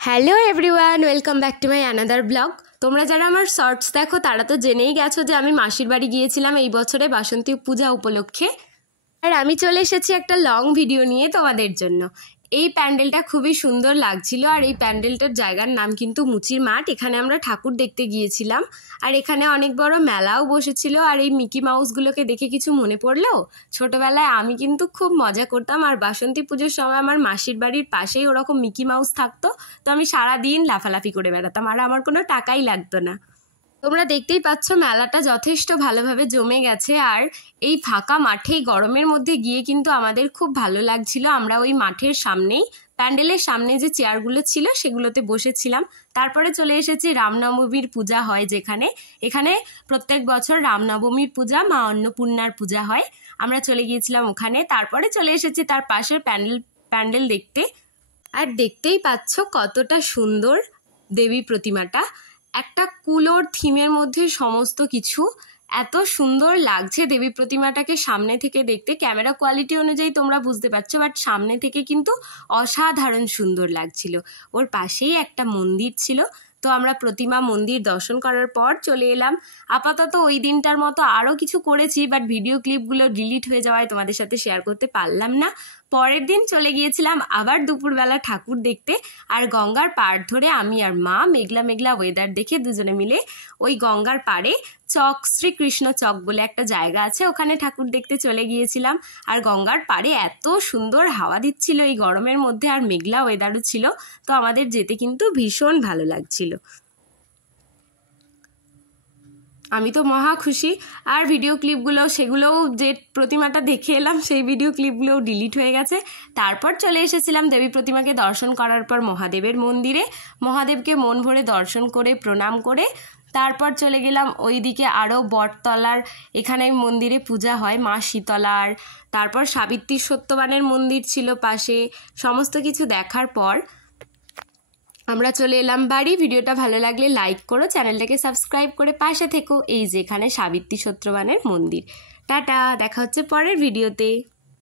Hello everyone, welcome back to my another blog. তোমরা যারা আমার শর্টস দেখো তারা তো জেনেই গেছো যে আমি মাসির বাড়ি গিয়েছিলাম এই বছরে বাসন্তী পূজা উপলক্ষে। আর আমি চলে এসেছি একটা লং ভিডিও নিয়ে তোমাদের জন্য। এই প্যান্ডেলটা খুবই সুন্দর লাগছিল, আর এই প্যান্ডেলটার জায়গার নাম কিন্তু মুচির মাঠ। এখানে আমরা ঠাকুর দেখতে গিয়েছিলাম, আর এখানে অনেক বড় মেলাও বসেছিল। আর এই মিকি মাউসগুলোকে দেখে কিছু মনে পড়লেও ছোটবেলায় আমি কিন্তু খুব মজা করতাম, আর বাসন্তী পুজোর সময় আমার মাসির বাড়ির পাশেই ওরকম মিকি মাউস থাকতো, তো আমি সারাদিন লাফালাফি করে বেড়াতাম, আর আমার কোনো টাকাই লাগতো না। তোমরা দেখতেই পাচ্ছ মেলাটা যথেষ্ট ভালোভাবে জমে গেছে, আর এই ফাঁকা মাঠে গরমের মধ্যে গিয়ে কিন্তু আমাদের খুব ভালো লাগছিল। আমরা ওই মাঠের সামনেই প্যান্ডেলের সামনে যে চেয়ারগুলো ছিল সেগুলোতে বসেছিলাম। তারপরে চলে এসেছি রামনবমীর পূজা হয় যেখানে, এখানে প্রত্যেক বছর রামনবমীর পূজা মা অন্নপূর্ণার পূজা হয়। আমরা চলে গিয়েছিলাম ওখানে, তারপরে চলে এসেছি তার পাশের প্যান্ডেল দেখতে। আর দেখতেই পাচ্ছ কতটা সুন্দর দেবী প্রতিমাটা, একটা কুলোর থিমের মধ্যে সমস্ত কিছু এত সুন্দর লাগছে। দেবী প্রতিমাটাকে সামনে থেকে দেখতে, ক্যামেরা কোয়ালিটি অনুযায়ী তোমরা বুঝতে পারছো, বাট সামনে থেকে কিন্তু অসাধারণ সুন্দর লাগছিল। ওর পাশেই একটা মন্দির ছিল, তো আমরা প্রতিমা মন্দির দর্শন করার পর চলে এলাম। আপাতত ওই দিনটার মতো আরও কিছু করেছি, বাট ভিডিও ক্লিপগুলো ডিলিট হয়ে যাওয়ায় তোমাদের সাথে শেয়ার করতে পারলাম না। পরের দিন চলে গিয়েছিলাম আবার দুপুরবেলা ঠাকুর দেখতে, আর গঙ্গার পাড় ধরে আমি আর মা মেঘলা মেঘলা ওয়েদার দেখে দুজনে মিলে ওই গঙ্গার পাড়ে চক, শ্রীকৃষ্ণ চক বলে একটা জায়গা আছে, ওখানে ঠাকুর দেখতে চলে গিয়েছিলাম। আর গঙ্গার পাড়ে এত সুন্দর হাওয়া দিচ্ছিল এই গরমের মধ্যে, আর মেঘলা ওয়েদারও ছিল, তো আমাদের যেতে কিন্তু ভীষণ ভালো লাগছিল। আমি তো মহা খুশি। আর ভিডিও ক্লিপগুলো সেগুলোও যে প্রতিমাটা দেখে এলাম সেই ভিডিও ক্লিপগুলোও ডিলিট হয়ে গেছে। তারপর চলে এসেছিলাম দেবী প্রতিমাকে দর্শন করার পর মহাদেবের মন্দিরে। মহাদেবকে মন ভরে দর্শন করে প্রণাম করে তারপর চলে গেলাম ওইদিকে আরও বটতলার, এখানে মন্দিরে পূজা হয় মা শীতলার। তারপর সাবিত্রী সত্যবানের মন্দির ছিল পাশে। সমস্ত কিছু দেখার পর আমরা চলে এলাম বাড়ি। ভিডিওটা ভালো লাগলে লাইক করো, চ্যানেলটাকে সাবস্ক্রাইব করে পাশে থেকো। এই যেখানে সাবিত্রী সত্যবানের মন্দির। টাটা, দেখা হচ্ছে পরের ভিডিওতে।